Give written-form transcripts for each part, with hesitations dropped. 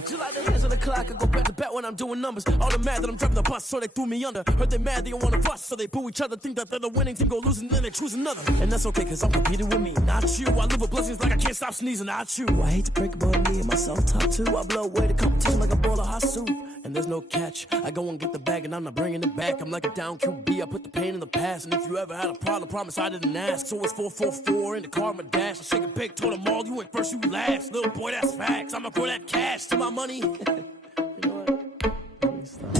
Just like the hands on the clock, I go back to back when I'm doing numbers. All the mad that I'm driving the bus, so they threw me under. Heard they mad, they don't want to bust, so they boo each other. Think that they're the winning team, go losing, then they choose another. And that's okay, cause I'm competing with me, not you. I live with blessings like I can't stop sneezing, not you. I hate to break about me and my self-talk too. I blow away the competition like a bowl of hot soup. And there's no catch. I go and get the bag and I'm not bringing it back. I'm like a down QB, I put the pain in the past. And if you ever had a problem, promise I didn't ask. So it's 444 in the car, my dash. I shake a big, told them all, you ain't first, you last. Little boy, that's facts. I'ma throw that cash to my money. You know what? Let me stop.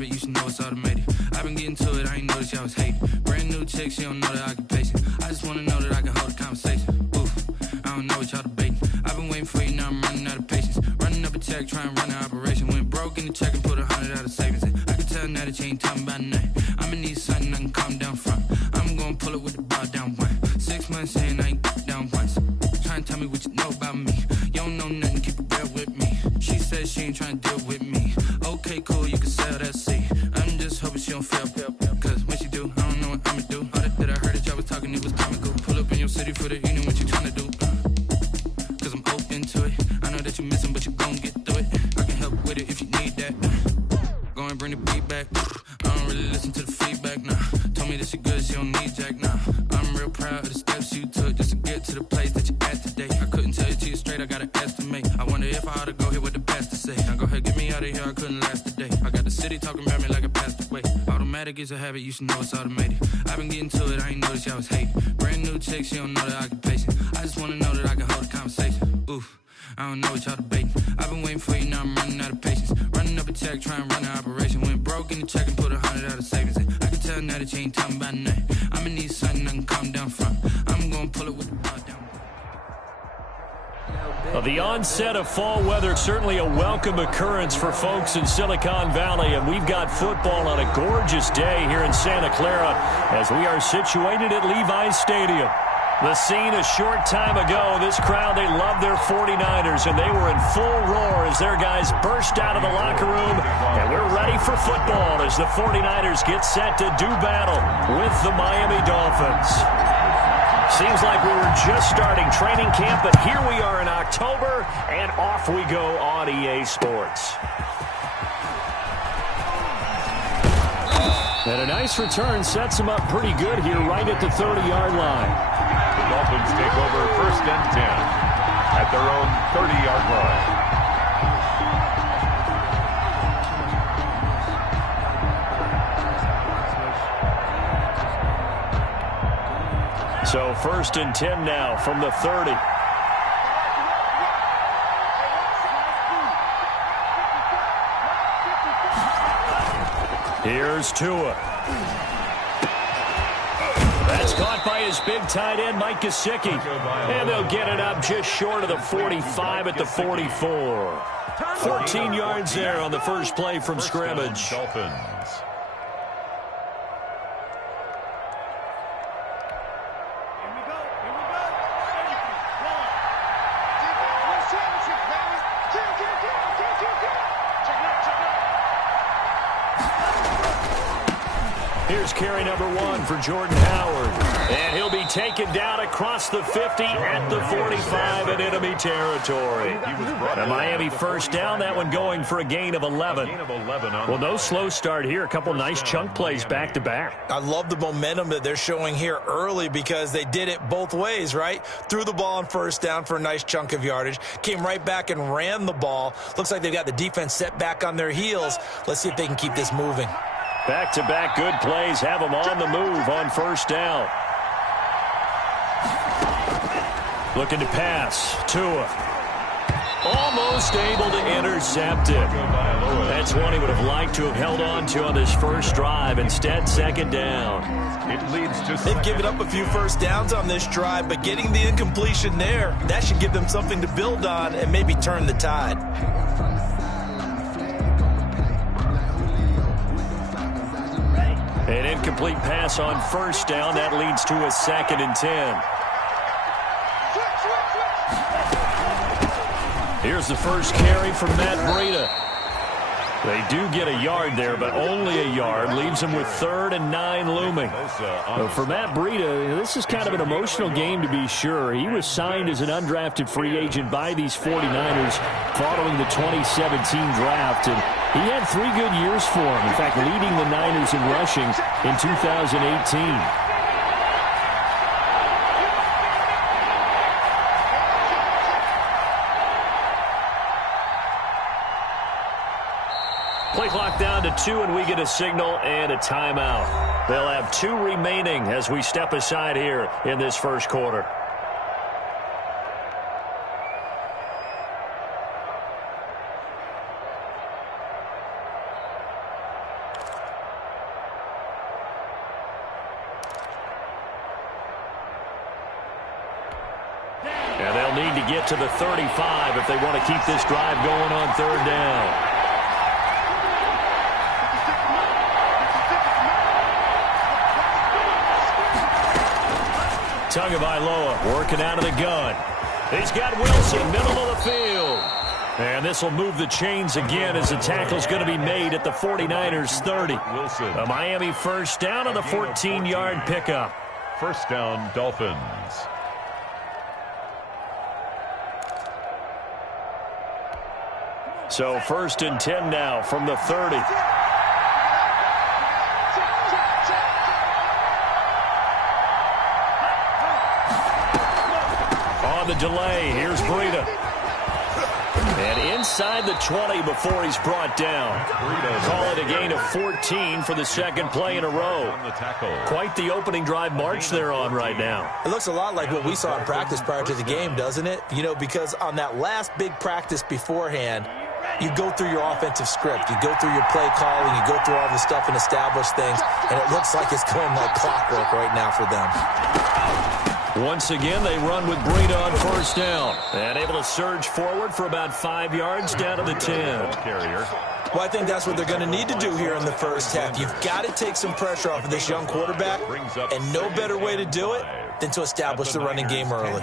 You should know it's automated. I've been getting to it, I ain't noticed y'all was hating. Brand new chick, she don't know the occupation. I just wanna know that I can hold a conversation. Oof, I don't know what y'all debating. I've been waiting for you, now I'm running out of patience. Running up a check, trying to run an operation. Went broke in the check and put 100 out of savings in. I can tell now that you ain't talking about nothing. I'ma need something I can calm down from. I'm gonna pull it with the bar down one. 6 months in, I ain't down once. Trying to tell me what you know about me. You don't know nothing, keep it real with me. She said she ain't trying to deal with me. Okay, cool, you can sell that seat. I'm just hoping she don't fail. Cause when she do, I don't know what I'ma do. All that I heard that y'all was talking, it was comical. Pull up in your city for the evening, what you tryna do? Cause I'm open to it. I know that you missing, but you gon' get through it. I can help with it if you need that. Go and bring the beat back. I don't really listen to the feedback, nah. Told me that she good, she don't need jack, nah. I'm real proud of the steps you took just to get to the place that you at today. I couldn't tell you to you straight, I gotta estimate. I wonder if I ought to go here with the best to say. Now go ahead, get me out of here, I couldn't last a day. I got the city talking about me like I passed away. Automatic is a habit, you should know it's automated. I've been getting to it, I ain't noticed y'all was hating. Brand new chick, she don't know the occupation. I just wanna know that I can hold a conversation. Oof, I don't know what y'all debating. I've been waiting for you, now I'm running out of patience. Running up a check, trying to run an operation. Went broke in the check and put 100 out of savings in. I can tell now that you ain't talking about nothing. I'ma need something I can calm down from. I'm gonna pull it with the bar down. Well, the onset of fall weather, certainly a welcome occurrence for folks in Silicon Valley, and we've got football on a gorgeous day here in Santa Clara as we are situated at Levi's Stadium. The scene a short time ago, this crowd, they love their 49ers, and they were in full roar as their guys burst out of the locker room, and we're ready for football as the 49ers get set to do battle with the Miami Dolphins. Seems like we were just starting training camp, but here we are in October, and off we go on EA Sports. And a nice return sets him up pretty good here right at the 30-yard line. The Dolphins take over 1st and 10 at their own 30-yard line. So 1st and 10 now from the 30. Here's Tua. That's caught by his big tight end, Mike Gesicki. And they'll get it up just short of the 45 at the 44. 14 yards there on the first play from scrimmage. Dolphins. Here's carry number 1 for Jordan Howard. And he'll be taken down across the 50 at the 45 in enemy territory. The Miami first down, that one going for a gain of 11. Well, no slow start here. A couple nice chunk plays back-to-back. I love the momentum that they're showing here early because they did it both ways, right? Threw the ball on first down for a nice chunk of yardage. Came right back and ran the ball. Looks like they've got the defense set back on their heels. Let's see if they can keep this moving. Back-to-back good plays have them on the move on first down. Looking to pass. Tua. Almost able to intercept it. That's one he would have liked to have held on to on this first drive. Instead, 2nd down. It leads to They've given up a few first downs on this drive, but getting the incompletion there, that should give them something to build on and maybe turn the tide. An incomplete pass on first down. That leads to a 2nd and 10. Here's the first carry from Matt Breida. They do get a yard there, but only a yard. Leaves them with 3rd and 9 looming. For Matt Breida, this is kind of an emotional game to be sure. He was signed as an undrafted free agent by these 49ers following the 2017 draft, and he had 3 good years for him. In fact, leading the Niners in rushing in 2018. Play clock down to 2, and we get a signal and a timeout. They'll have 2 remaining as we step aside here in this first quarter. And they'll need to get to the 35 if they want to keep this drive going on 3rd down. Tagovailoa working out of the gun. He's got Wilson, middle of the field. And this will move the chains again as the tackle's going to be made at the 49ers 30. A Miami first down on the 14-yard pickup. First down, Dolphins. So 1st and 10 now from the 30. The delay. Here's Breida. And inside the 20 before he's brought down. Call it a gain of 14 for the 2nd play in a row. Quite the opening drive march they're on right now. It looks a lot like what we saw in practice prior to the game, doesn't it? You know, because on that last big practice beforehand, you go through your offensive script. You go through your play calling. You go through all the stuff and establish things. And it looks like it's going like clockwork right now for them. Once again, they run with Breida on 1st down. And able to surge forward for about 5 yards down to the 10. Well, I think that's what they're going to need to do here in the first half. You've got to take some pressure off of this young quarterback. And no better way to do it than to establish the running game early.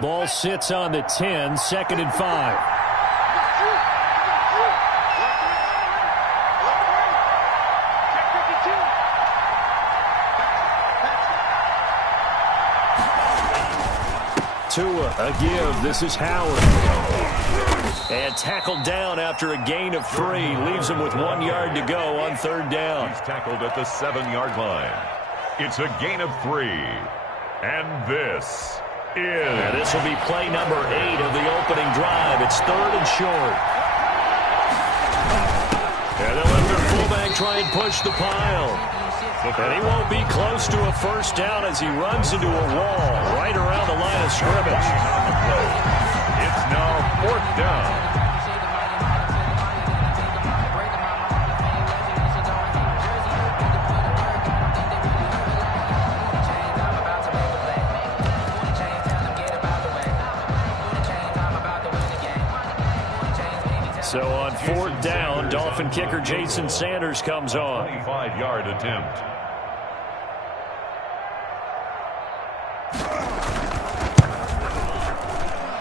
Ball sits on the 10, 2nd and 5. Tua, a give. This is Howard. And tackled down after a gain of 3. Leaves him with 1 yard to go on 3rd down. He's tackled at the 7-yard line. It's a gain of 3. And this is... And this will be play number 8 of the opening drive. It's 3rd and short. And they'll let their fullback try and push the pile. And he won't be close to a 1st down as he runs into a wall right around the line of scrimmage. It's now 4th down. So on 4th down, Dolphin kicker Jason Sanders comes on. 25-yard attempt.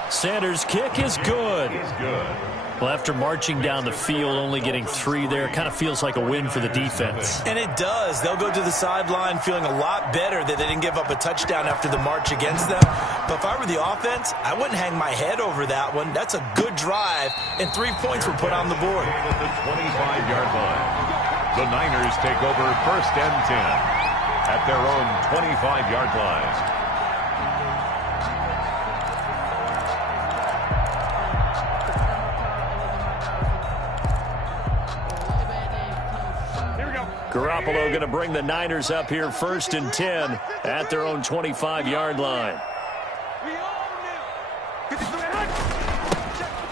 Sanders' kick is good. He's good. Well, after marching down the field, only getting 3 there, kind of feels like a win for the defense. And it does. They'll go to the sideline feeling a lot better that they didn't give up a touchdown after the march against them. But if I were the offense, I wouldn't hang my head over that one. That's a good drive, and 3 points were put on the board. At the 25-yard line, the Niners take over 1st and 10 at their own 25-yard line. Garoppolo going to bring the Niners up here 1st and 10 at their own 25-yard line.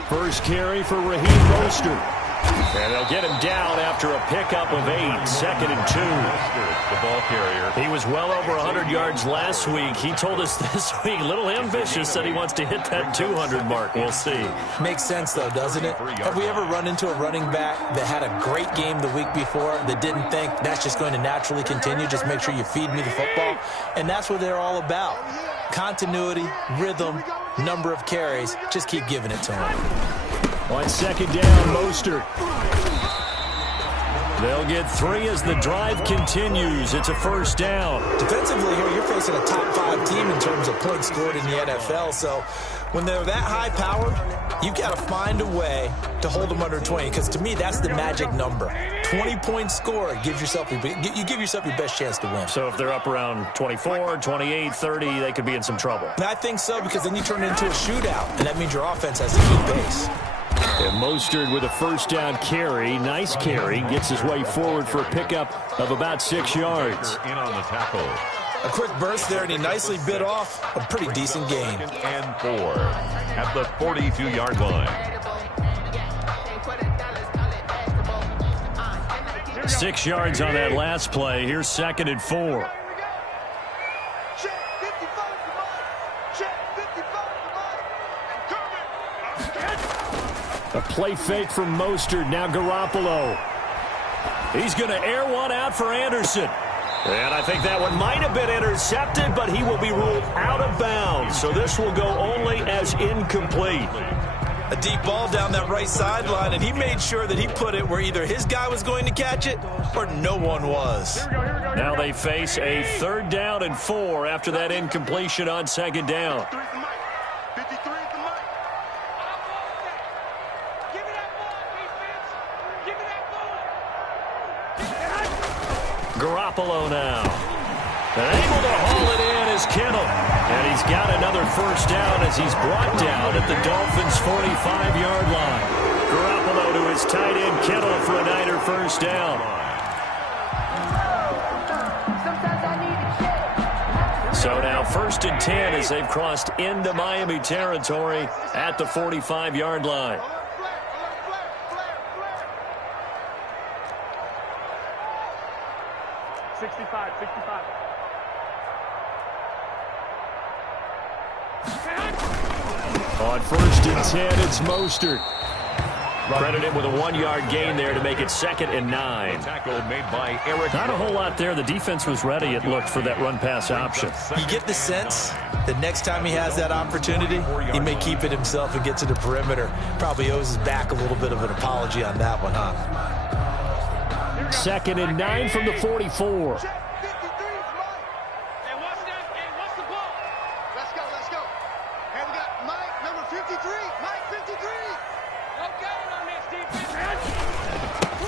First carry for Raheem Mostert. And they'll get him down after a pickup of 8, 2nd and 2. The ball carrier. He was well over 100 yards last week. He told us this week, a little ambitious, that he wants to hit that 200 mark. We'll see. Makes sense, though, doesn't it? Have we ever run into a running back that had a great game the week before that didn't think that's just going to naturally continue? Just make sure you feed me the football. And that's what they're all about. Continuity, rhythm, number of carries. Just keep giving it to him. On 2nd down, Mostert. They'll get 3 as the drive continues. It's a 1st down. Defensively here, you're facing a top 5 team in terms of points scored in the NFL. So when they're that high powered, you've got to find a way to hold them under 20. Because to me, that's the magic number. 20 points scored gives yourself you give yourself your best chance to win. So if they're up around 24, 28, 30, they could be in some trouble. And I think so, because then you turn it into a shootout, and that means your offense has to keep pace. And Mostert with a 1st down carry. Nice carry. Gets his way forward for a pickup of about 6 yards. In on the tackle. A quick burst there, and he nicely bit off a pretty decent gain. 2nd and 4 at the 42-yard line. 6 yards on that last play. Here's 2nd and 4. A play fake from Mostert. Now Garoppolo. He's going to air one out for Anderson. And I think that one might have been intercepted, but he will be ruled out of bounds. So this will go only as incomplete. A deep ball down that right sideline, and he made sure that he put it where either his guy was going to catch it or no one was. Now they face a 3rd down and 4 after that incompletion on 2nd down. Garoppolo now. And able to haul it in is Kittle. And he's got another 1st down as he's brought down at the Dolphins' 45-yard line. Garoppolo to his tight end Kittle for a Niner 1st down. So now 1st and 10 as they've crossed into Miami territory at the 45-yard line. On 1st and 10, it's Mostert. Credit him with a 1-yard gain there to make it 2nd and 9. Tackle made by Eric. Not a whole lot there. The defense was ready, it looked, for that run-pass option. You get the sense that next time he has that opportunity, he may keep it himself and get to the perimeter. Probably owes his back a little bit of an apology on that one, huh? 2nd and 9 from the 44.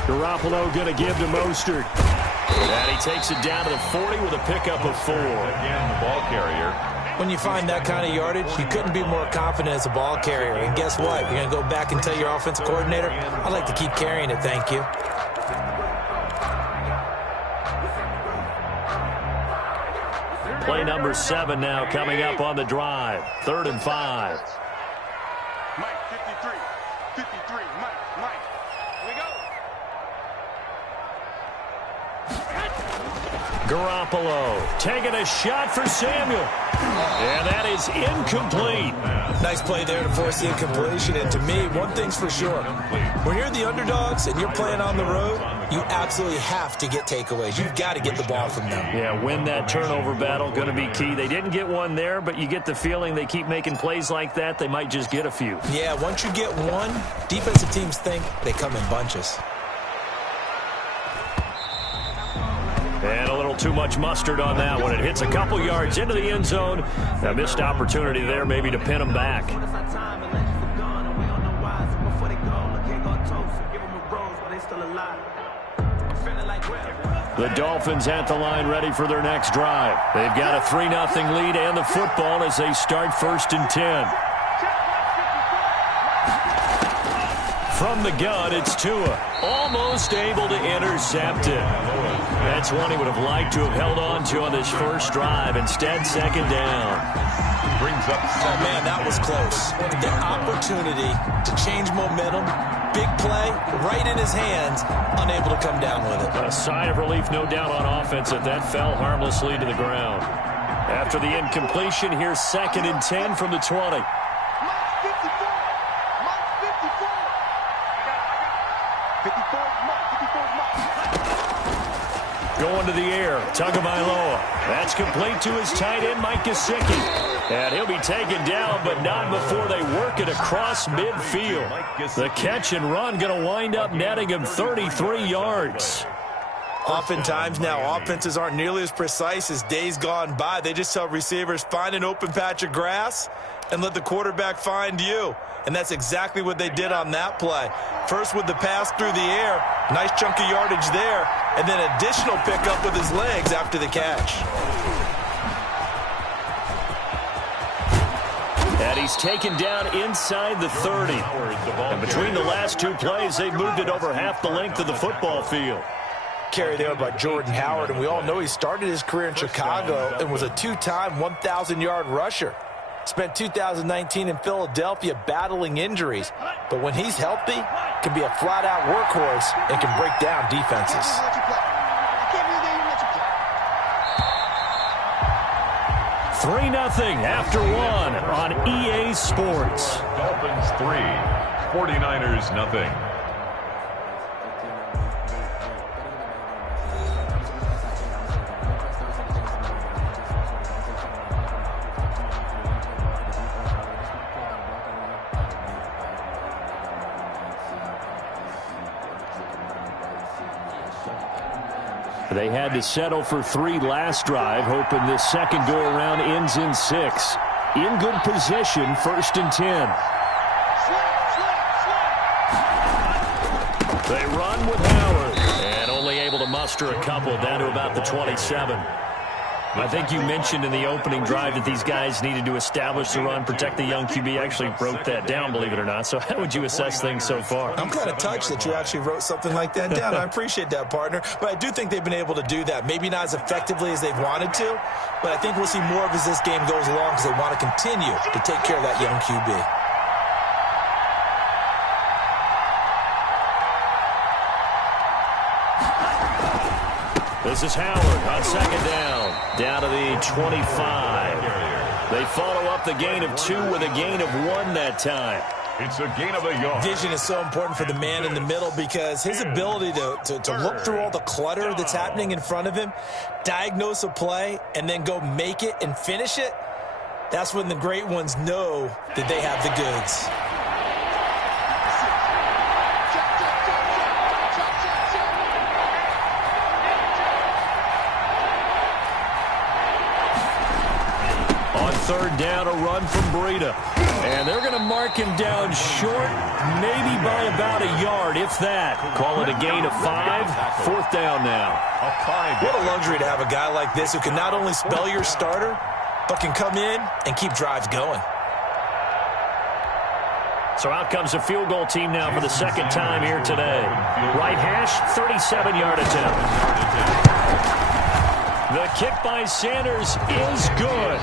Garoppolo going to give to Mostert. And he takes it down to the 40 with a pickup of 4. Again, the ball carrier. When you find that kind of yardage, you couldn't be more confident as a ball carrier. And guess what? You're going to go back and tell your offensive coordinator, I'd like to keep carrying it, thank you. Play number 7 now coming up on the drive. 3rd and 5. Mike, 53. 53. Mike. Here we go. Garoppolo taking a shot for Samuel. And that is incomplete. Nice play there to force the incompletion. And to me, one thing's for sure. When you're the underdogs and you're playing on the road, you absolutely have to get takeaways. You've got to get the ball from them. Yeah, win that turnover battle, going to be key. They didn't get one there, but you get the feeling they keep making plays like that, they might just get a few. Yeah, once you get one, defensive teams think they come in bunches. And a little too much mustard on that one. It hits a couple yards into the end zone. A missed opportunity there maybe to pin them back. The Dolphins at the line ready for their next drive. They've got a 3-0 lead and the football as they start 1st and 10. From the gun, it's Tua. Almost able to intercept it. That's one he would have liked to have held on to on this first drive. Instead, 2nd down. brings up Oh, man, that was close. The opportunity to change momentum, big play, right in his hands, unable to come down with it. A sign of relief, no doubt, on offense that fell harmlessly to the ground. After the incompletion, here's 2nd and 10 from the 20. Going to the air, Tagovailoa. That's complete to his tight end, Mike Gesicki. And he'll be taken down, but not before they work it across midfield. The catch and run going to wind up netting him 33 yards. Oftentimes now, offenses aren't nearly as precise as days gone by. They just tell receivers, find an open patch of grass and let the quarterback find you. And that's exactly what they did on that play. First with the pass through the air, nice chunk of yardage there, and then additional pickup with his legs after the catch. And he's taken down inside the 30. And between the last two plays, they've moved it over half the length of the football field. Carry there by Jordan Howard, and we all know he started his career in Chicago and was a two-time 1,000-yard rusher. Spent 2019 in Philadelphia battling injuries, but when he's healthy, can be a flat-out workhorse and can break down defenses. Three 0 after one on EA Sports. Dolphins 3, 49ers nothing. They had to settle for 3 last drive, hoping this second go-around ends in 6. In good position, 1st and 10. They run with Howard, and only able to muster a couple down to about the 27. I think you mentioned in the opening drive that these guys needed to establish the run, protect the young QB. I actually wrote that down, believe it or not. So how would you assess things so far? I'm kind of touched that you actually wrote something like that down. I appreciate that, partner. But I do think they've been able to do that. Maybe not as effectively as they've wanted to, but I think we'll see more of as this game goes along because they want to continue to take care of that young QB. This is Howard on 2nd down to the 25. They follow up the gain of 2 with a gain of 1 that time. It's a gain of a yard. Vision is so important for the man in the middle because his ability to look through all the clutter that's happening in front of him, diagnose a play, and then go make it and finish it, that's when the great ones know that they have the goods. On 3rd down, a run from Breida. And they're going to mark him down short, maybe by about a yard, if that. Call it a gain of 5. 4th down now. What a luxury to have a guy like this who can not only spell your starter, but can come in and keep drives going. So out comes a field goal team now for the 2nd time here today. Right hash, 37-yard attempt. The kick by Sanders is good.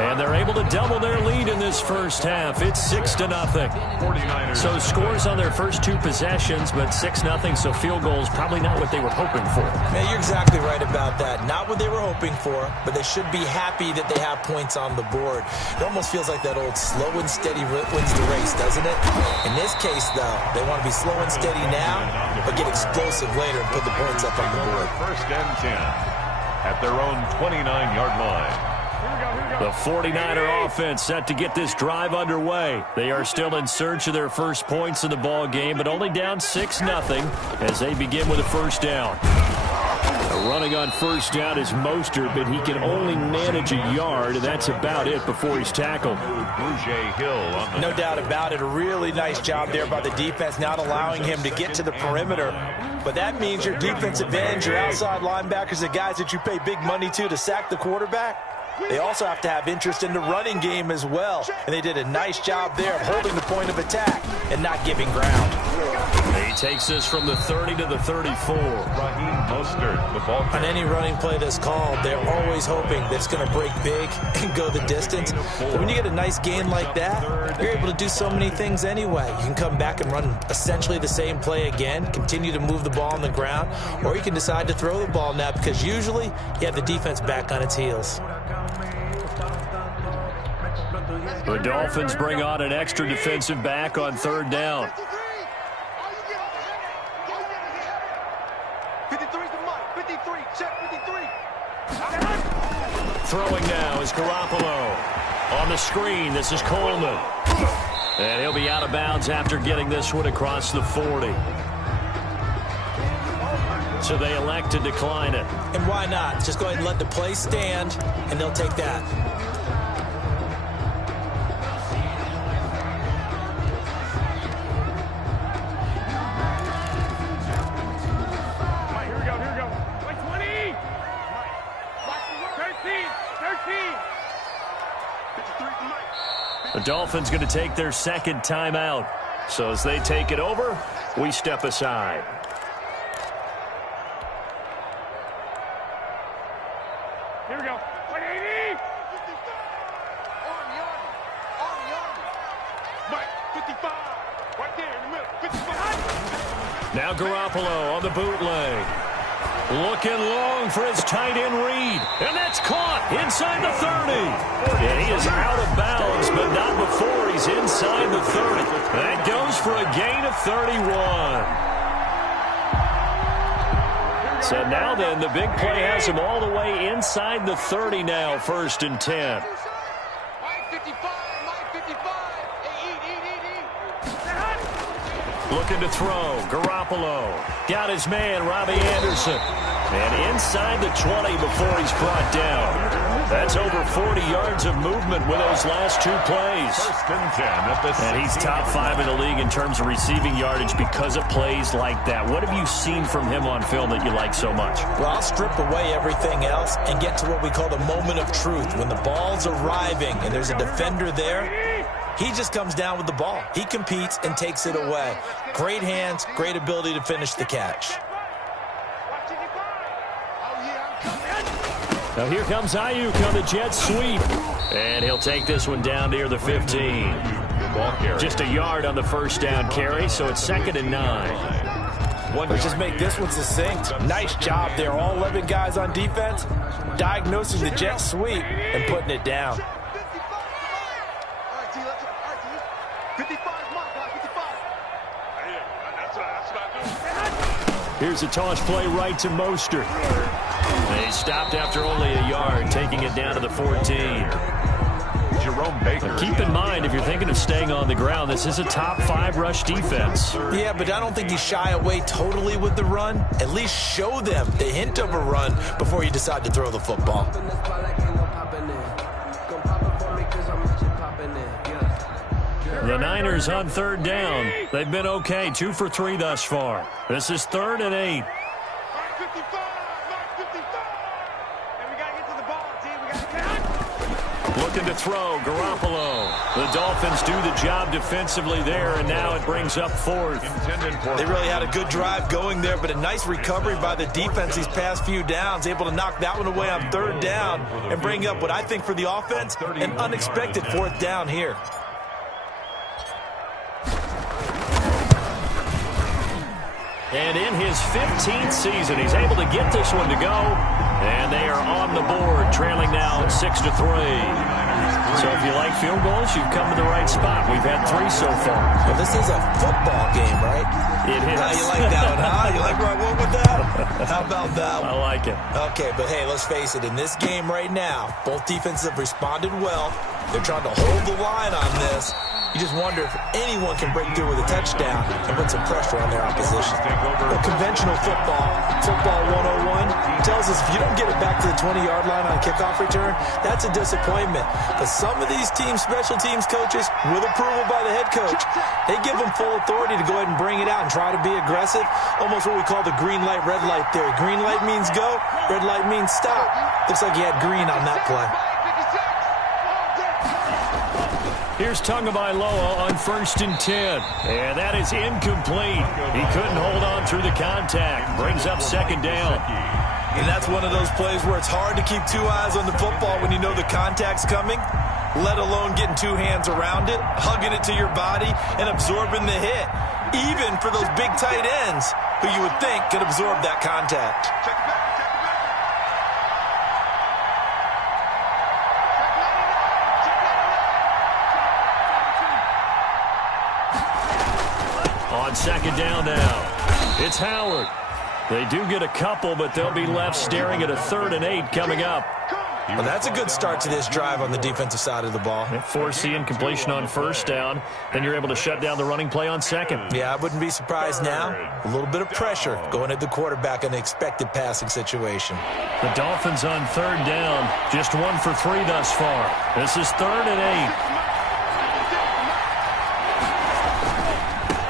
And they're able to double their lead in this first half. It's 6-0. So scores on their first 2 possessions, but 6-0, so field goals probably not what they were hoping for. Man, you're exactly right about that. Not what they were hoping for, but they should be happy that they have points on the board. It almost feels like that old slow and steady wins the race, doesn't it? In this case, though, they want to be slow and steady now, but get explosive later and put the points up on the board. 1st and 10. At their own 29-yard line. The 49er offense set to get this drive underway. They are still in search of their first points in the ball game, but only down 6-0 as they begin with a 1st down. Running on 1st down is Mostert, but he can only manage a yard, and that's about it before he's tackled. No doubt about it. A really nice job there by the defense, not allowing him to get to the perimeter. But that means your defensive ends, your outside linebackers, the guys that you pay big money to sack the quarterback, They also have to have interest in the running game as well. And they did a nice job there of holding the point of attack and not giving ground. He takes this from the 30 to the 34. On any running play that's called, they're always hoping that it's going to break big and go the distance. But when you get a nice gain like that, you're able to do so many things anyway. You can come back and run essentially the same play again, continue to move the ball on the ground, or you can decide to throw the ball now because usually you have the defense back on its heels. The Dolphins bring on an extra defensive back on third down. 53 to Mike. 53. Check 53. Throwing now is Garoppolo. On the screen, this is Coleman. And he'll be out of bounds after getting this one across the 40. So they elect to decline it. And why not? Just go ahead and let the play stand, and they'll take that. Mike, here we go. Like 20. Mike, 13. 53 to Mike. The Dolphins going to take their second timeout. So as they take it over, we step aside. Here we go. 180. On the arm. Mike, 55. Right there in the middle. 55. Now Garoppolo on the bootleg. Looking long for his tight end read. And that's caught inside the 30. And he is out of bounds, but not before he's inside the 30. That goes for a gain of 31. So now then, the big play has him all the way inside the 30 now, 1st and 10. Mike 55. Mike 55. Eat. Looking to throw. Garoppolo. Got his man, Robbie Anderson. And inside the 20 before he's brought down. That's over 40 yards of movement with those last two plays. 1st and 10 at the 16. And he's top 5 in the league in terms of receiving yardage because of plays like that. What have you seen from him on film that you like so much? Well, I'll strip away everything else and get to what we call the moment of truth. When the ball's arriving and there's a defender there, he just comes down with the ball. He competes and takes it away. Great hands, great ability to finish the catch. Now here comes Ayuk on the jet sweep. And he'll take this one down near the 15. Just a yard on the first down carry, so it's 2nd and 9. Let's just make this one succinct. Nice job there. All 11 guys on defense diagnosing the jet sweep and putting it down. 55. Here's a toss play right to Mostert. They stopped after only a yard, taking it down to the 14. Jerome Baker. But keep in mind, if you're thinking of staying on the ground, this is a top 5 rush defense. Yeah, but I don't think you shy away totally with the run. At least show them the hint of a run before you decide to throw the football. The Niners on 3rd down. They've been okay, 2 for 3 thus far. This is 3rd and 8. Mike 55. And we got to get to the ball, team. We got to get. Looking to throw, Garoppolo. The Dolphins do the job defensively there, and now it brings up 4th. They really had a good drive going there, but a nice recovery by the defense these past few downs, able to knock that one away on 3rd down and bring up what I think for the offense, an unexpected 4th down here. And in his 15th season, he's able to get this one to go. And they are on the board, trailing now 6-3. So if you like field goals, you've come to the right spot. We've had 3 so far. Well, this is a football game, right? It is. How you like that one, huh? You like where I went with that? How about that one? I like it. Okay, but hey, let's face it. In this game right now, both defenses have responded well. They're trying to hold the line on this. You just wonder if anyone can break through with a touchdown and put some pressure on their opposition. But conventional football 101, tells us if you don't get it back to the 20-yard line on kickoff return, that's a disappointment. But some of these teams, special teams coaches, with approval by the head coach, they give them full authority to go ahead and bring it out and try to be aggressive. Almost what we call the green light, red light theory. Green light means go, red light means stop. Looks like he had green on that play. Here's Tagovailoa on 1st and 10. And that is incomplete. He couldn't hold on through the contact. Brings up 2nd down. And that's one of those plays where it's hard to keep 2 eyes on the football when you know the contact's coming, let alone getting 2 hands around it, hugging it to your body, and absorbing the hit. Even for those big tight ends who you would think could absorb that contact. On 2nd down now, it's Howard. They do get a couple, but they'll be left staring at a 3rd and 8 coming up. Well, that's a good start to this drive on the defensive side of the ball. Force the incompletion on 1st down. Then you're able to shut down the running play on 2nd. Yeah, I wouldn't be surprised now. A little bit of pressure going at the quarterback in an expected passing situation. The Dolphins on 3rd down. Just 1 for 3 thus far. This is 3rd and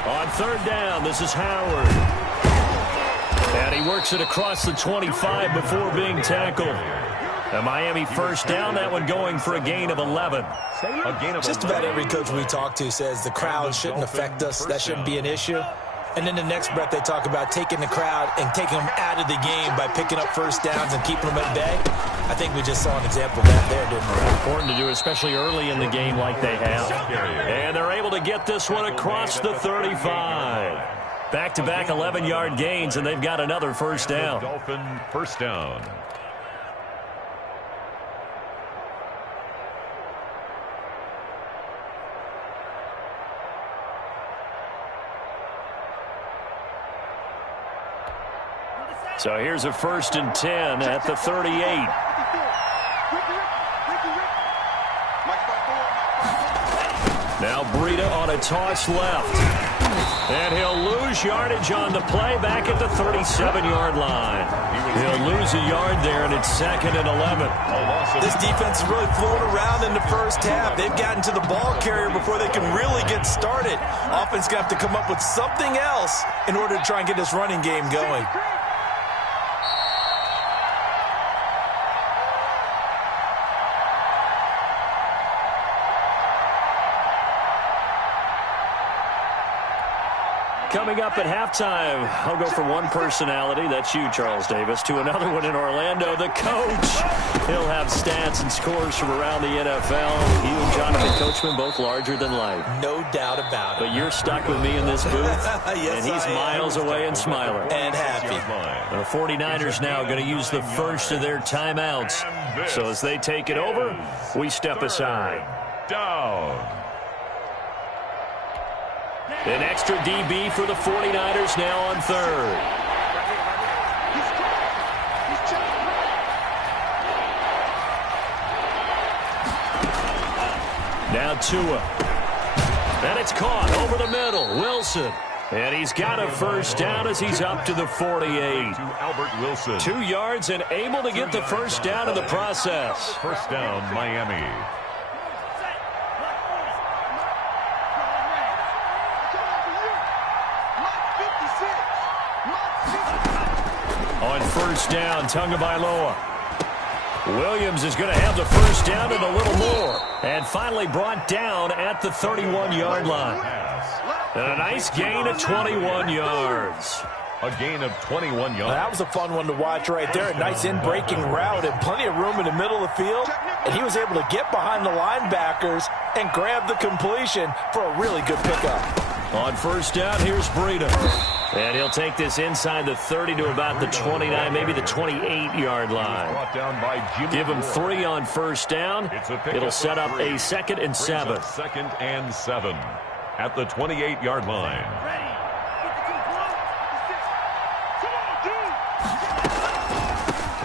8. On 3rd down, this is Howard. And he works it across the 25 before being tackled. A Miami 1st down, that one going for a gain of 11. Just about every coach we talk to says the crowd shouldn't affect us. That shouldn't be an issue. And then the next breath they talk about taking the crowd and taking them out of the game by picking up 1st downs and keeping them at bay. I think we just saw an example of that there, didn't we? Important to do, especially early in the game like they have. And they're able to get this one across the 35. Back-to-back 11-yard gains, and they've got another 1st down. Dolphin 1st down. So here's a 1st and 10 at the 38. Now Breida on a toss left. And he'll lose yardage on the play back at the 37-yard line. He'll lose a yard there, and it's 2nd and 11. This defense is really flowing around in the 1st half. They've gotten to the ball carrier before they can really get started. Offense going to have to come up with something else in order to try and get this running game going. Coming up at halftime, I'll go from one personality, that's you, Charles Davis, to another one in Orlando, the coach. He'll have stats and scores from around the NFL. You and Jonathan Coachman, both larger than life. No doubt about it. But you're stuck with me in this booth, yes, and he's miles away and smiling. And happy. The 49ers now going to use the first of their timeouts. So as they take it over, we step aside. Down. An extra DB for the 49ers now on 3rd. Now Tua. And it's caught over the middle. Wilson. And he's got a 1st down as he's up to the 48. To Albert Wilson. 2 yards and able to get the 1st down in the process. 1st down, Miami. On 1st down, Tagovailoa. Williams is going to have the 1st down and a little more. And finally brought down at the 31-yard line. And a nice gain of 21 yards. A gain of 21 yards. That was a fun one to watch right there. A nice in-breaking route and plenty of room in the middle of the field. And he was able to get behind the linebackers and grab the completion for a really good pickup. On 1st down, here's Breida. And he'll take this inside the 30 to about the 29, maybe the 28-yard line. Give him 3 on 1st down. It'll set up a 2nd and 7. 2nd and 7 at the 28-yard line.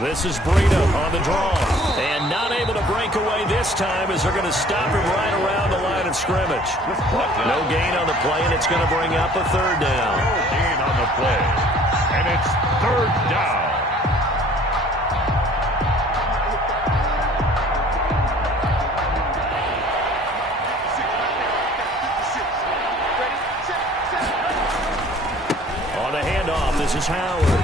This is Breida on the draw. And not able to break away this time as they're going to stop him right around the line of scrimmage. No gain on the play, and it's going to bring up a 3rd down. No gain on the play. And it's 3rd down. On the handoff, this is Howard.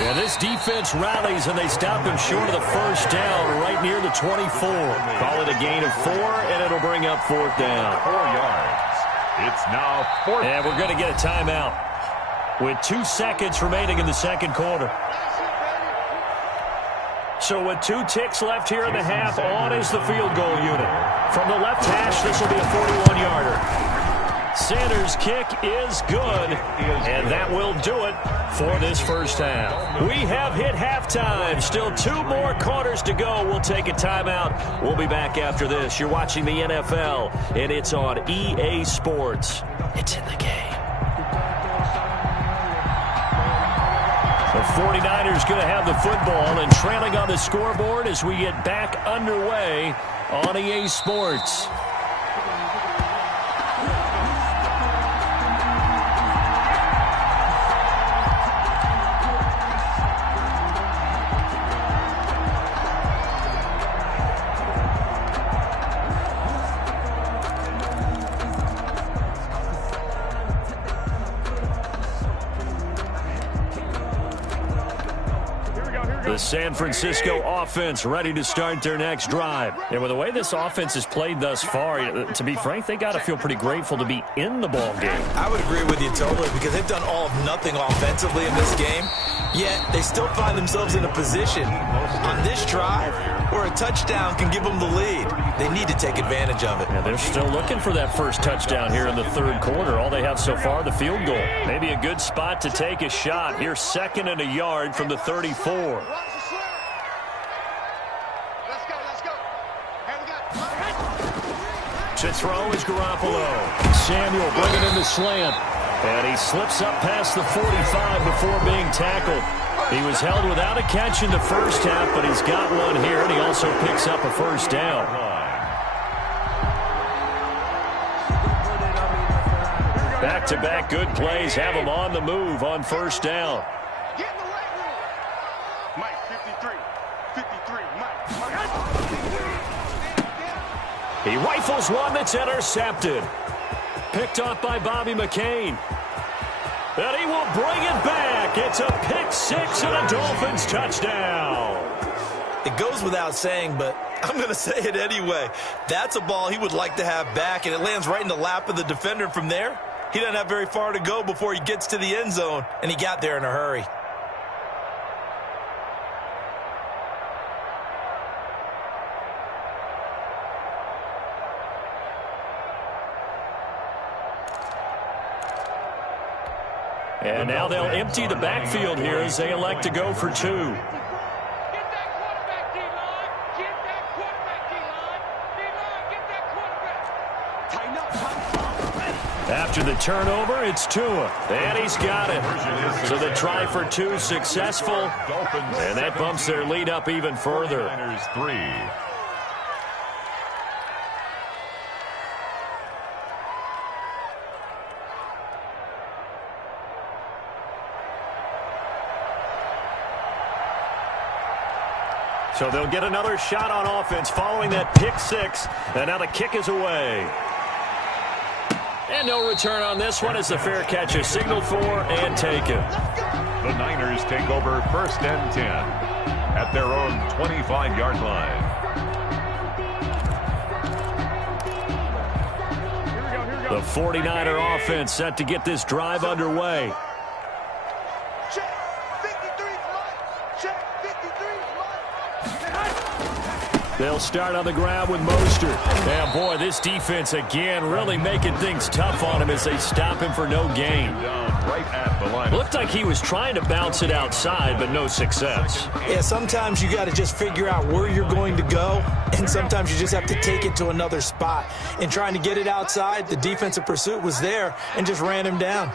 Yeah, this defense rallies, and they stop him short of the first down right near the 24. Call it a gain of 4, and it'll bring up 4th down. 4 yards. It's now 4th. And we're going to get a timeout with 2 seconds remaining in the second quarter. So with 2 ticks left here in the half, on is the field goal unit. From the left hash, this will be a 41-yarder. Sanders' kick is good, and that will do it for this first half. We have hit halftime. Still 2 more quarters to go. We'll take a timeout. We'll be back after this. You're watching the NFL, and it's on EA Sports. It's in the game. The 49ers going to have the football and trailing on the scoreboard as we get back underway on EA Sports. The San Francisco offense ready to start their next drive. And with the way this offense has played thus far, to be frank, they got to feel pretty grateful to be in the ball game. I would agree with you totally, because they've done all of nothing offensively in this game, yet they still find themselves in a position on this drive where a touchdown can give them the lead. They need to take advantage of it. Yeah, they're still looking for that first touchdown here in the third quarter. All they have so far, the field goal. Maybe a good spot to take a shot. Here, 2nd and a yard from the 34. To throw is Garoppolo. Samuel bringing in the slant. And he slips up past the 45 before being tackled. He was held without a catch in the first half, but he's got one here, and he also picks up a first down. Back-to-back good plays have him on the move on first down. Mike, 53, Mike. He rifles one that's intercepted. Picked off by Bobby McCain. And he will bring it back. It's a pick 6 and a Dolphins touchdown. It goes without saying, but I'm going to say it anyway. That's a ball he would like to have back, and it lands right in the lap of the defender. From there, he doesn't have very far to go before he gets to the end zone, and he got there in a hurry. And now they'll empty the backfield here as they elect to go for 2. Get that quarterback, D-line. Get that quarterback, D-line. Get that quarterback. Tighten up. After the turnover, it's Tua. And he's got it. So the try for 2 successful. And that bumps their lead up even further. 3. So they'll get another shot on offense following that pick 6. And now the kick is away. And no return on this one as the fair catch is signaled for and taken. The Niners take over 1st and 10 at their own 25-yard line. The 49er offense set to get this drive underway. They'll start on the ground with Mostert. And boy, this defense again really making things tough on him as they stop him for no gain. Right at the line. Looked like he was trying to bounce it outside, but no success. Yeah, sometimes you got to just figure out where you're going to go, and sometimes you just have to take it to another spot. In trying to get it outside, the defensive pursuit was there and just ran him down.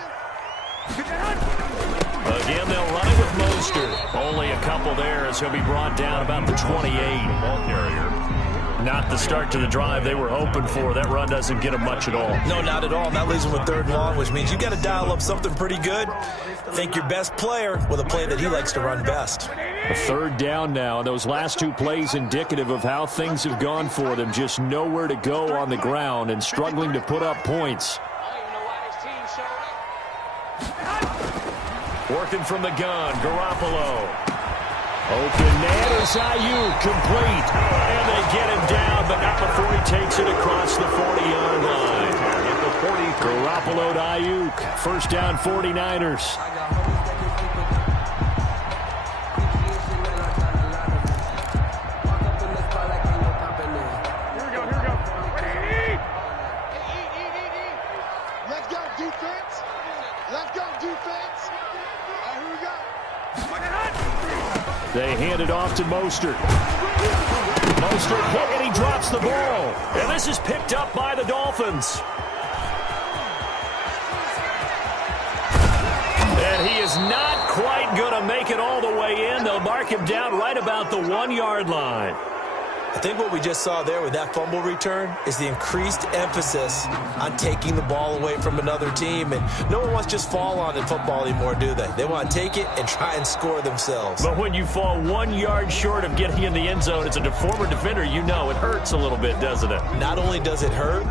Again, they'll run it with Mostert. Only a couple there as he'll be brought down about the 28. Ball carrier. Not the start to the drive they were hoping for. That run doesn't get him much at all. No, not at all. And that leaves him with 3rd and long, which means you got to dial up something pretty good. Think your best player with a play that he likes to run best. A 3rd down now. Those last 2 plays indicative of how things have gone for them. Just nowhere to go on the ground and struggling to put up points. Working from the gun, Garoppolo. Open man is Ayuk, complete. And they get him down, but not before he takes it across the 40-yard line. Garoppolo to Ayuk. First down, 49ers. They hand it off to Mostert. Mostert hit and he drops the ball. And this is picked up by the Dolphins. And he is not quite going to make it all the way in. They'll mark him down right about the 1-yard line. I think what we just saw there with that fumble return is the increased emphasis on taking the ball away from another team. And no one wants to just fall on in football anymore, do they? They want to take it and try and score themselves. But when you fall 1 yard short of getting in the end zone as a former defender, you know it hurts a little bit, doesn't it? Not only does it hurt,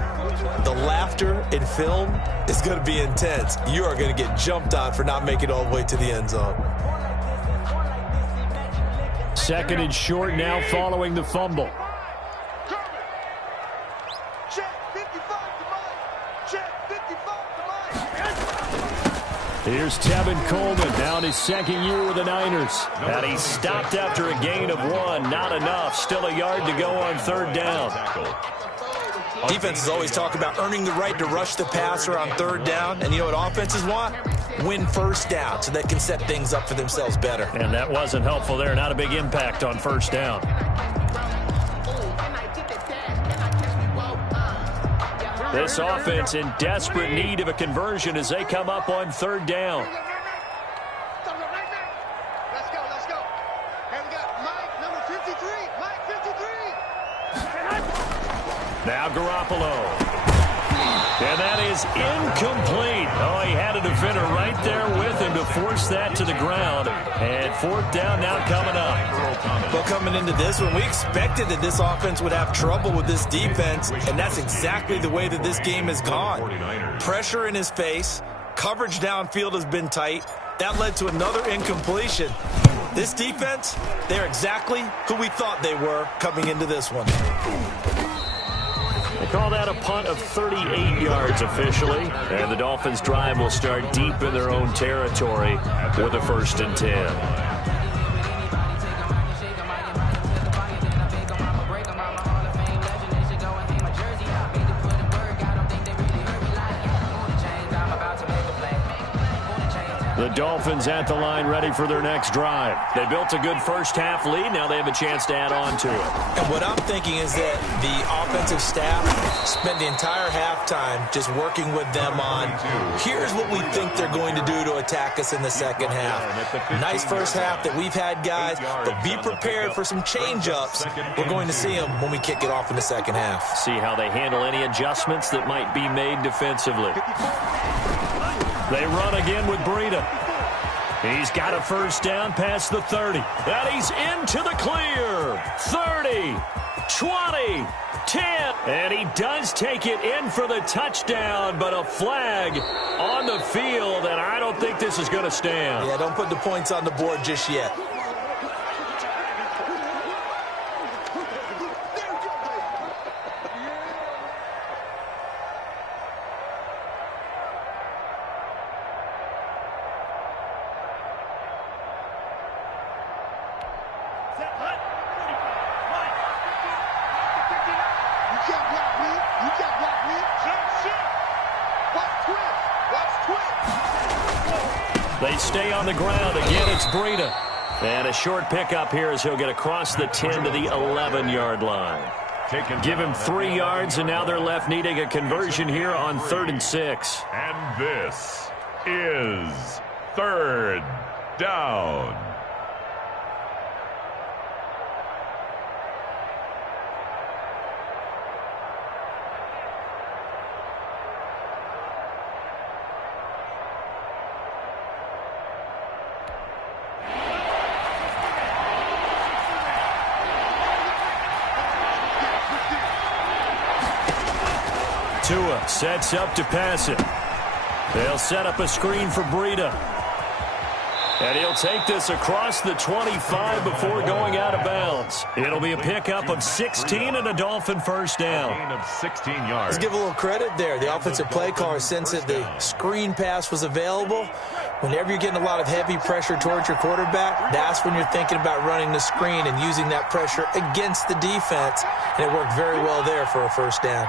the laughter in film is going to be intense. You are going to get jumped on for not making it all the way to the end zone. Second and short now following the fumble. Here's Tevin Coleman, now in his second year with the Niners. And he stopped after a gain of 1. Not enough. Still a yard to go on third down. Defenses always talk about earning the right to rush the passer on third down. And you know what offenses want? Win first down so they can set things up for themselves better. And that wasn't helpful there. Not a big impact on first down. This offense in desperate need of a conversion as they come up on third down. Let's go, let's go. And we got Mike, number 53. Mike 53. Now Garoppolo. And that is incomplete. Oh, he had a defender right there with him to force that to the ground. And fourth down now coming up. Well, coming into this one, we expected that this offense would have trouble with this defense, and that's exactly the way that this game has gone. Pressure in his face, coverage downfield has been tight. That led to another incompletion. This defense, they're exactly who we thought they were coming into this one. They call that a punt of 38 yards officially. And the Dolphins' drive will start deep in their own territory with a 1st and 10. The Dolphins at the line ready for their next drive. They built a good first-half lead. Now they have a chance to add on to it. And what I'm thinking is that the offensive staff spent the entire halftime just working with them on, here's what we think they're going to do to attack us in the second half. Nice first half that we've had, guys, but be prepared for some change-ups. We're going to see them when we kick it off in the second half. See how they handle any adjustments that might be made defensively. They run again with Breida. He's got a first down past the 30. And he's into the clear. 30, 20, 10. And he does take it in for the touchdown, but a flag on the field, and I don't think this is going to stand. Yeah, don't put the points on the board just yet. They stay on the ground. Again, it's Breida. And a short pickup here as he'll get across the 10 to the 11-yard line. Give him 3 yards, and now they're left needing a conversion here on 3rd and 6. And this is 3rd down. Tua sets up to pass it. They'll set up a screen for Breida. And he'll take this across the 25 before going out of bounds. It'll be a pickup of 16 and a Dolphin first down. A gain of 16 yards. Let's give a little credit there. The offensive play caller sensed that the screen pass was available. Whenever you're getting a lot of heavy pressure towards your quarterback, that's when you're thinking about running the screen and using that pressure against the defense. And it worked very well there for a first down.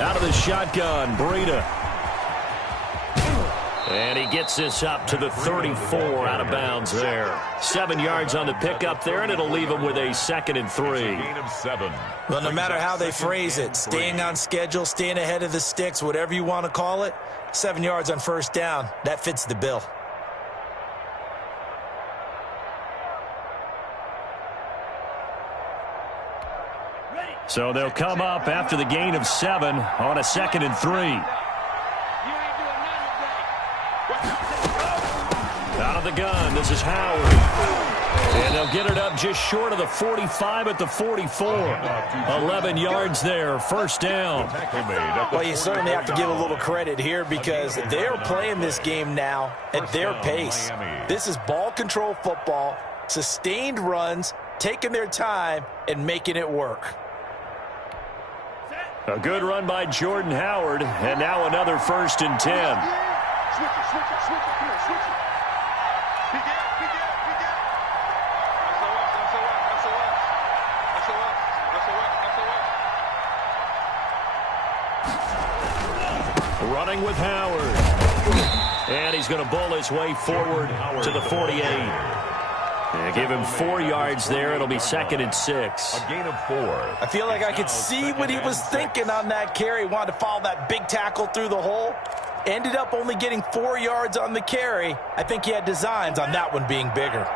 Out of the shotgun, Breida. And he gets this up to the 34, out of bounds there. 7 yards on the pickup there, and it'll leave him with a 2nd and 3. Gain of 7. Well, no matter how they phrase it, staying on schedule, staying ahead of the sticks, whatever you want to call it, 7 yards on first down, that fits the bill. So they'll come up after the gain of 7 on a 2nd and 3. Out of the gun, this is Howard. And they'll get it up just short of the 45 at the 44. 11 yards there, first down. Well, you certainly have to give a little credit here because they're playing this game now at their pace. This is ball control football, sustained runs, taking their time, and making it work. A good run by Jordan Howard, and now another 1st and 10. Switch it, switch it, switch it. Come here, switch it. Big gap, big gap, big gap. SOS. Running with Howard. And he's going to bull his way forward to the 48. And give him 4 yards there. It'll be 2nd and 6. A gain of 4. I feel like I could see what he was thinking on that carry. He wanted to follow that big tackle through the hole. Ended up only getting 4 yards on the carry. I think he had designs on that one being bigger.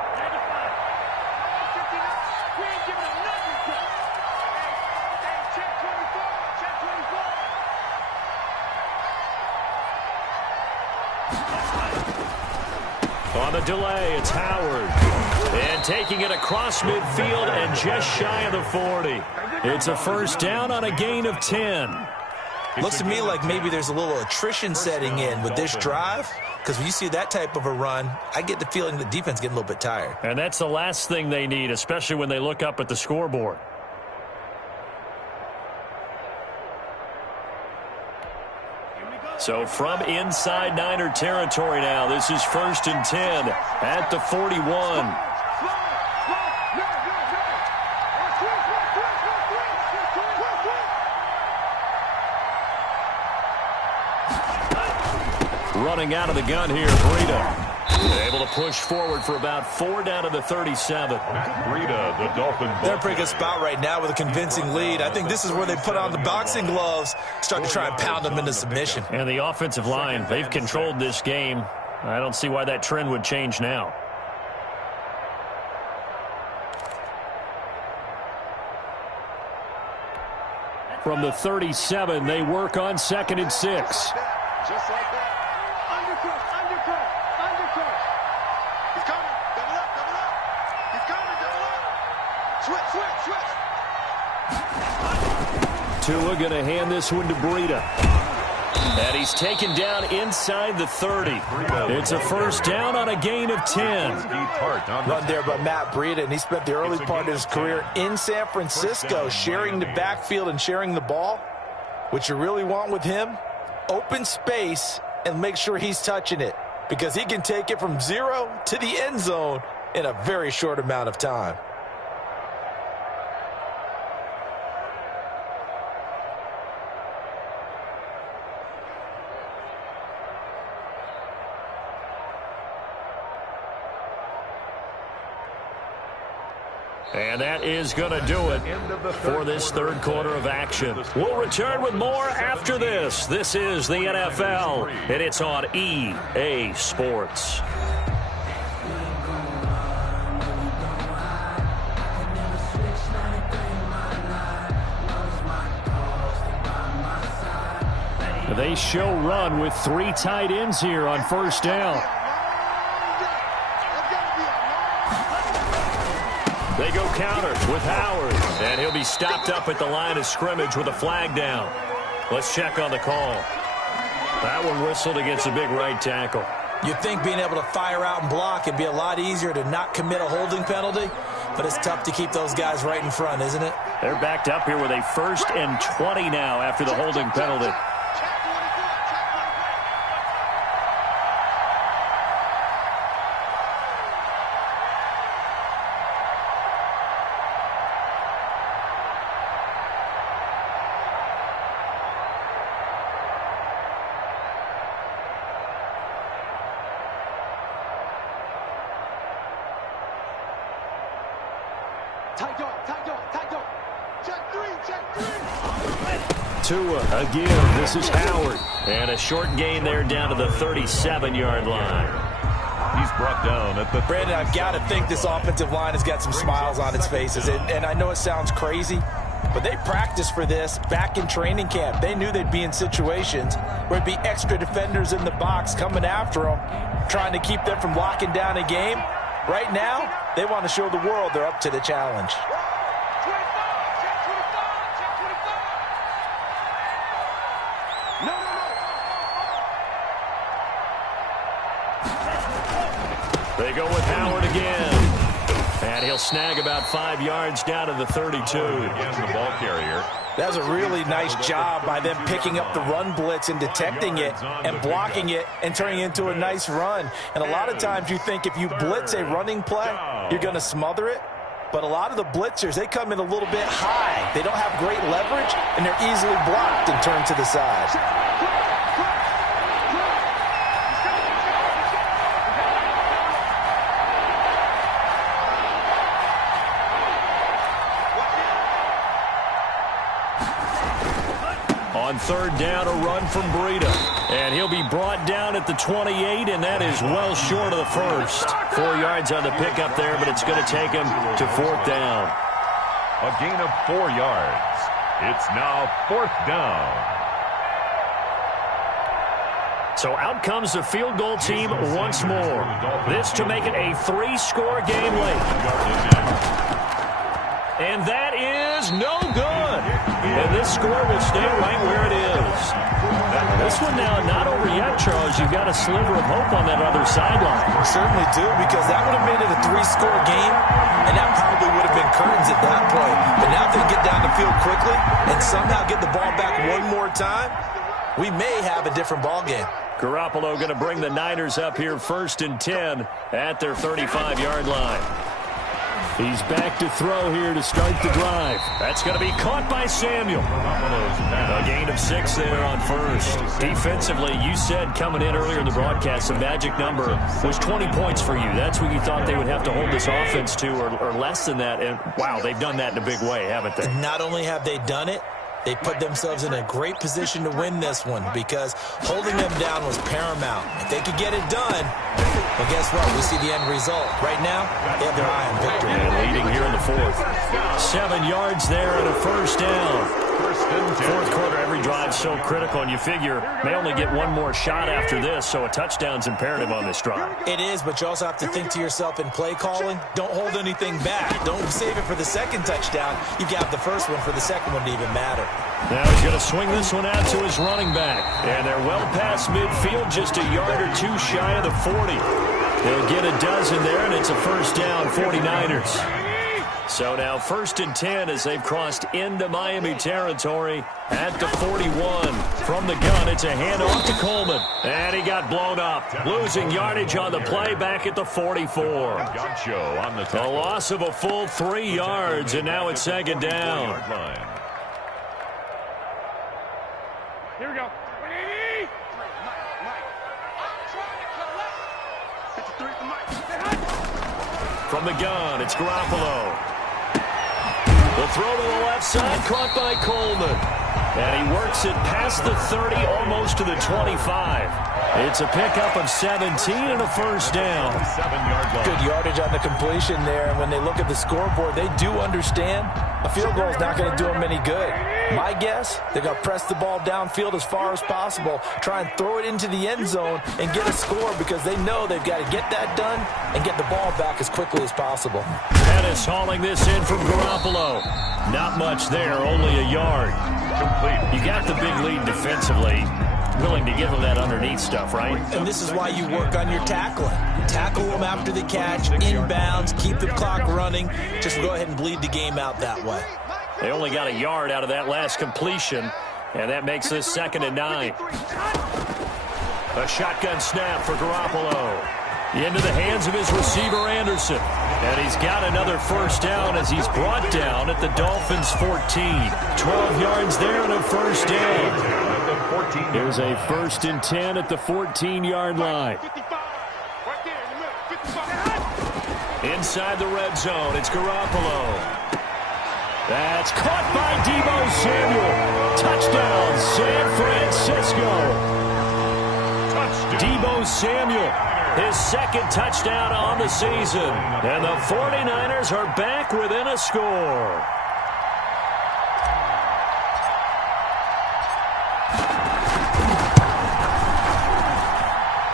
On the delay, it's Howard. And taking it across midfield and just shy of the 40. It's a first down on a gain of 10. Looks to me like maybe there's a little attrition setting in with this drive. Because when you see that type of a run, I get the feeling the defense getting a little bit tired. And that's the last thing they need, especially when they look up at the scoreboard. So from inside Niner territory now, this is 1st and 10 at the 41. Running out of the gun here, Breida. Able to push forward for about 4 down to the 37. Breida, the Dolphins. They're in a pretty good spot right now with a convincing lead. I think this is where they put on the boxing gloves, start to try and pound them into submission. And the offensive line, they've controlled this game. I don't see why that trend would change now. From the 37, they work on 2nd and 6. Just like that. Undercut, undercut, undercut. He's coming. Double up, double up. He's coming, double up. Switch, switch, switch. Tua going to hand this one to Breida. And he's taken down inside the 30. It's a first down on a gain of 10. Run there by Matt Breida, and he spent the early part of his career in San Francisco sharing the backfield and sharing the ball. What you really want with him, open space and make sure he's touching it because he can take it from 0 to the end zone in a very short amount of time. And that is going to do it for this third quarter of action. We'll return with more after this. This is the NFL, and it's on EA Sports. They show run with 3 tight ends here on first down. They go counter with Howard. And he'll be stopped up at the line of scrimmage with a flag down. Let's check on the call. That one whistled against the big right tackle. You'd think being able to fire out and block would be a lot easier to not commit a holding penalty, but it's tough to keep those guys right in front, isn't it? They're backed up here with a 1st and 20 now after the holding penalty. Tua, a give. This is Howard. And a short gain there down to the 37-yard line. He's brought down at the... Brandon, I've got to think this offensive line has got some smiles on its faces. And I know it sounds crazy, but they practiced for this back in training camp. They knew they'd be in situations where it'd be extra defenders in the box coming after them, trying to keep them from locking down a game. Right now, they want to show the world they're up to the challenge. They go with Howard again. And he'll snag about 5 yards down to the 32. Again, the ball carrier. That was a really nice job by them picking up the run blitz and detecting it and blocking it and turning it into a nice run. And a lot of times you think if you blitz a running play, you're going to smother it. But a lot of the blitzers, they come in a little bit high. They don't have great leverage, and they're easily blocked and turned to the side. On 3rd down, a run from Breida. And he'll be brought down at the 28, and that is well short of the first. 4 yards on the pickup there, but it's going to take him to 4th down. A gain of 4 yards. It's now 4th down. So out comes the field goal team once more. This to make it a 3-score game late. And that is no good. And this score will stay right where it is. This one now not over yet, Charles. You've got a sliver of hope on that other sideline. We certainly do, because that would have made it a 3-score game, and that probably would have been curtains at that point. But now if they get down the field quickly and somehow get the ball back one more time, we may have a different ball game. Garoppolo going to bring the Niners up here 1st and 10 at their 35-yard line. He's back to throw here to start the drive. That's going to be caught by Samuel. A gain of 6 there on 1st. Defensively, you said coming in earlier in the broadcast, the magic number was 20 points for you. That's what you thought they would have to hold this offense to, or less than that. And, wow, they've done that in a big way, haven't they? Not only have they done it, they put themselves in a great position to win this one, because holding them down was paramount. If they could get it done, well, guess what? We see the end result. Right now, they have their eye on victory. And leading here in the 4th. 7 yards there and a 1st down. 4th quarter, every drive so critical, and you figure may only get one more shot after this, so a touchdown's imperative on this drive. It is, but you also have to think to yourself in play calling, don't hold anything back. Don't save it for the second touchdown. You've got the first one for the second one to even matter. Now he's going to swing this one out to his running back. And they're well past midfield, just a yard or two shy of the 40. They'll get a dozen there, and it's a 1st down, 49ers. So now 1st and 10 as they've crossed into Miami territory at the 41. From the gun, it's a handoff to Coleman. And he got blown up. Losing yardage on the play back at the 44. A loss of a full 3 yards, and now it's 2nd down. Here we go. From the gun, it's Garoppolo. The throw to the left side, caught by Coleman. And he works it past the 30, almost to the 25. It's a pickup of 17 and a first down. Good yardage on the completion there. And when they look at the scoreboard, they do understand a field goal is not going to do them any good. My guess, they're going to press the ball downfield as far as possible, try and throw it into the end zone and get a score because they know they've got to get that done and get the ball back as quickly as possible. Pettis hauling this in from Garoppolo. Not much there, only a yard. You got the big lead defensively. Willing to give them that underneath stuff, right? And this is why you work on your tackling. Tackle them after the catch, inbounds, keep the clock running. Just go ahead and bleed the game out that way. They only got a yard out of that last completion, and that makes this 2nd and 9. A shotgun snap for Garoppolo. Into the hands of his receiver, Anderson. And he's got another first down as he's brought down at the Dolphins' 14. 12 yards there and a first down. Here's a 1st and 10 at the 14-yard line. Inside the red zone, it's Garoppolo. That's caught by Deebo Samuel. Touchdown, San Francisco. Deebo Samuel, his 2nd touchdown on the season. And the 49ers are back within a score.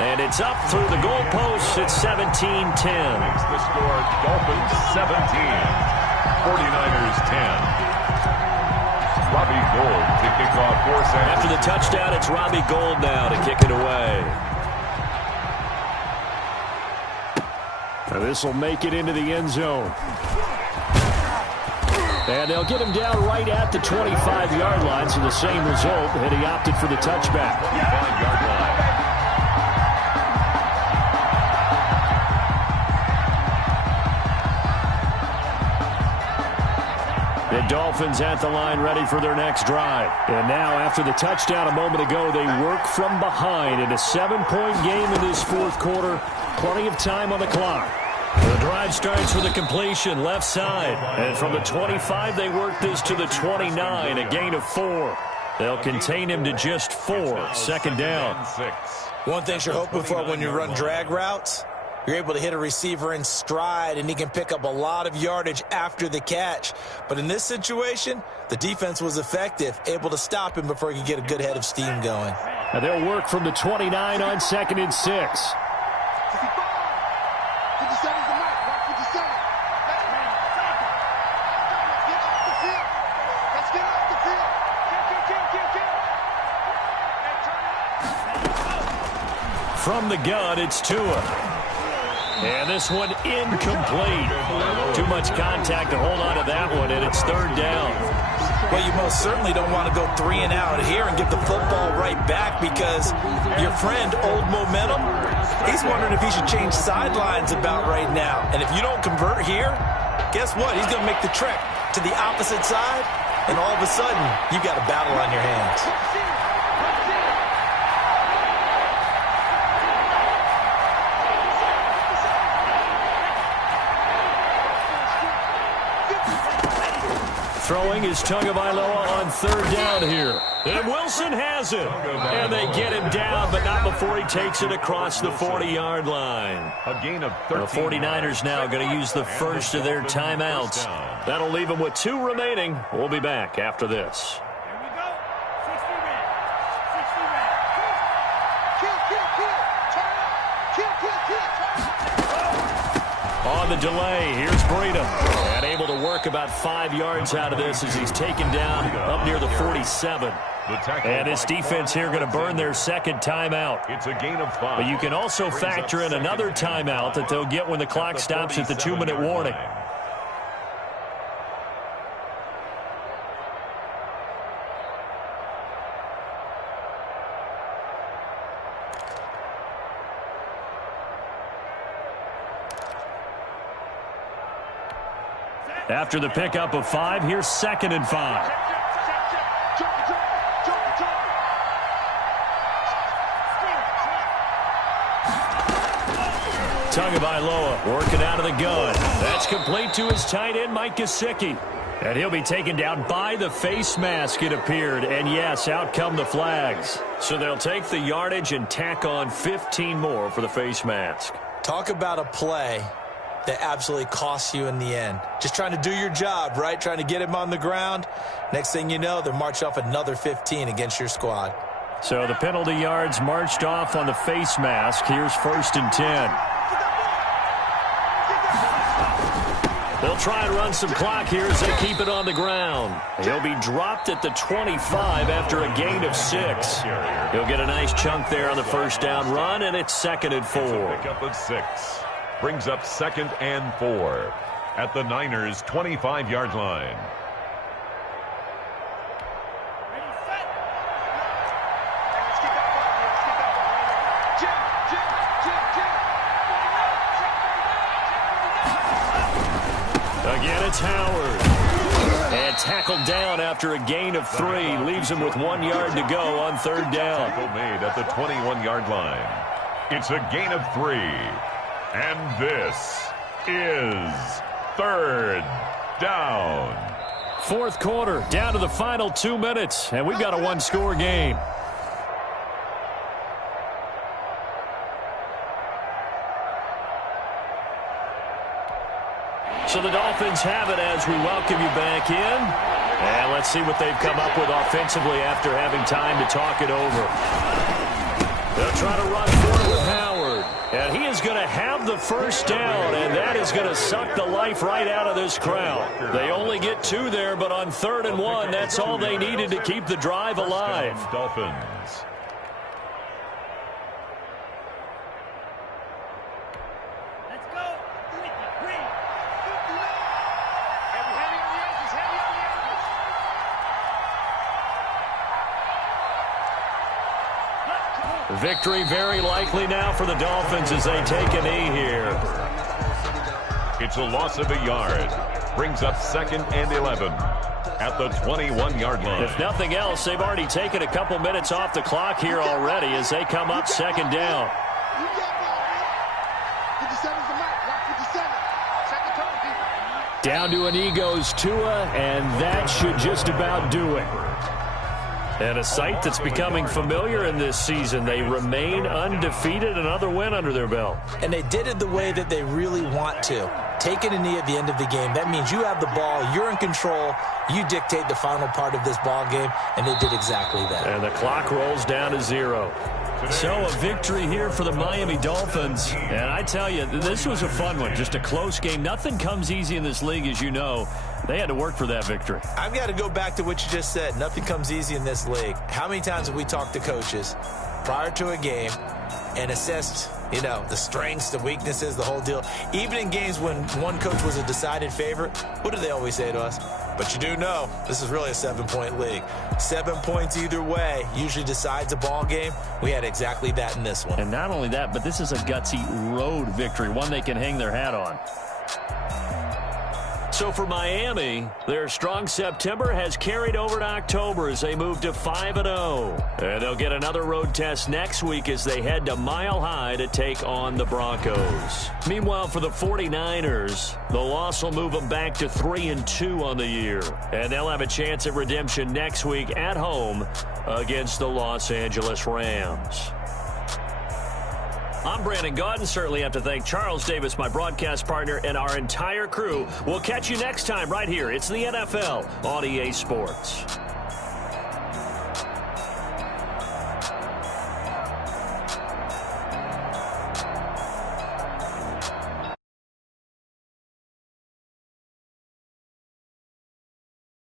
And it's up through the goalposts at 17-10. The score, Dolphins 17, 49ers 10. Robbie Gould to kick off for San After the touchdown, it's Robbie Gould now to kick it away. And this will make it into the end zone. And they'll get him down right at the 25-yard line, so the same result, and he opted for the touchback. 25-yard line. The Dolphins at the line ready for their next drive. And now after the touchdown a moment ago, they work from behind in a 7-point game in this 4th quarter. Plenty of time on the clock. The drive starts with a completion left side. And from the 25, they work this to the 29, a gain of 4. They'll contain him to just 4. 2nd down. One thing you're hoping for when you run drag routes, you're able to hit a receiver in stride, and he can pick up a lot of yardage after the catch. But in this situation, the defense was effective, able to stop him before he could get a good head of steam going. And they'll work from the 29 on 2nd and 6. From the gun, it's Tua. And this one incomplete. Too much contact to hold on to that one, and it's 3rd down. Well, you most certainly don't want to go 3 and out here and get the football right back because your friend, Old Momentum, he's wondering if he should change sidelines about right now. And if you don't convert here, guess what? He's going to make the trek to the opposite side, and all of a sudden, you've got a battle on your hands. Throwing is Tagovailoa on 3rd down here. And Wilson has it. And they get him down, but not before he takes it across the 40-yard line. A gain of 13. The 49ers now going to use the first of their timeouts. That'll leave them with 2 remaining. We'll be back after this. On the delay, here's Breida. And able to work about 5 yards out of this as he's taken down up near the 47. And this defense here going to burn their 2nd timeout. It's a gain of 5. But you can also factor in another timeout that they'll get when the clock stops at the 2-minute warning. After the pickup of 5, here's 2nd and 5. Tagovailoa working out of the gun. That's complete to his tight end, Mike Gesicki. And he'll be taken down by the face mask, it appeared. And, yes, out come the flags. So they'll take the yardage and tack on 15 more for the face mask. Talk about a play that absolutely costs you in the end. Just trying to do your job, right? Trying to get him on the ground. Next thing you know, they're marching off another 15 against your squad. So the penalty yards marched off on the face mask. Here's 1st and 10. They'll try and run some clock here as they keep it on the ground. He'll be dropped at the 25 after a gain of 6. He'll get a nice chunk there on the first down run, and it's 2nd and 4. Pickup of 6. Brings up 2nd and 4 at the Niners' 25-yard line. Again, it's Howard. And tackled down after a gain of 3. Leaves him with 1 yard to go on 3rd down. Tackle made at the 21-yard line. It's a gain of 3. And this is 3rd down. 4th quarter, down to the final 2 minutes. And we've got a 1-score game. So the Dolphins have it as we welcome you back in. And let's see what they've come up with offensively after having time to talk it over. They'll try to run forward with Howard. And he is going to have the first down, and that is going to suck the life right out of this crowd. They only get 2 there, but on 3rd and 1, that's all they needed to keep the drive alive. Dolphins. Victory very likely now for the Dolphins as they take a knee here. It's a loss of a yard. Brings up 2nd and 11 at the 21-yard line. If nothing else, they've already taken a couple minutes off the clock here already as they come up 2nd down. Down to an egos Tua, and that should just about do it. And a sight that's becoming familiar in this season. They remain undefeated, another win under their belt. And they did it the way that they really want to. Taking a knee at the end of the game, that means you have the ball, you're in control, you dictate the final part of this ball game, and they did exactly that. And the clock rolls down to 0. So a victory here for the Miami Dolphins. And I tell you, this was a fun one. Just a close game. Nothing comes easy in this league, as you know. They had to work for that victory. I've got to go back to what you just said. Nothing comes easy in this league. How many times have we talked to coaches prior to a game and assessed, the strengths, the weaknesses, the whole deal? Even in games when one coach was a decided favorite, what do they always say to us? But you do know this is really a 7-point league. 7 points either way usually decides a ball game. We had exactly that in this one. And not only that, but this is a gutsy road victory, one they can hang their hat on. So for Miami, their strong September has carried over to October as they move to 5-0. And they'll get another road test next week as they head to Mile High to take on the Broncos. Meanwhile, for the 49ers, the loss will move them back to 3-2 on the year. And they'll have a chance at redemption next week at home against the Los Angeles Rams. I'm Brandon Gaudin. Certainly have to thank Charles Davis, my broadcast partner, and our entire crew. We'll catch you next time right here. It's the NFL on EA Sports.